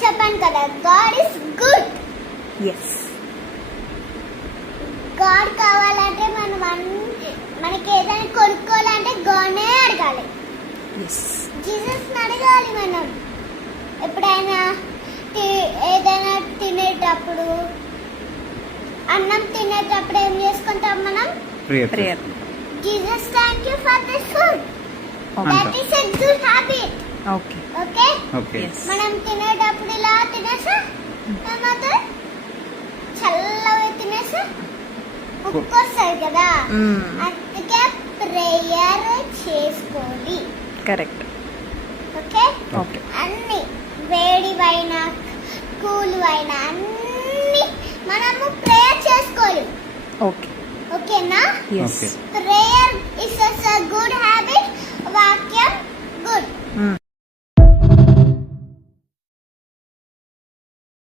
చెప్పాను కదా, God is good. Yes. God కావాలంటే మనకి ఏదైనా కొనుక్కోవాలంటే గాడ్నే అడగాలి. ఎస్. జీసస్ అడగాలి మనం. ఎప్పుడైనా ఏదైనా తినేటప్పుడు, అన్నం తినేటప్పుడు ఏం చేసుకుంటాం మనం? Prayer. Jesus thank you for this food. That is a good habit. Okay. Okay. Okay. మనం తినేటప్పుడు ఇలా తినేసా ఏమవుతుంది? చల్లగా తినేసా ఉక్కొస్తుంది కదా. అందుకే ప్రేయర్ చేసుకోవాలి. కరెక్ట్. ఓకే. ఓకే. అన్ని వేడివైనా కూల్వైనా అన్ని మనము ప్రేయర్ చేసుకోవాలి. ఓకే. ఓకేనా? Yes. Okay. Prayer is a good habit. వాక్యం గుడ్.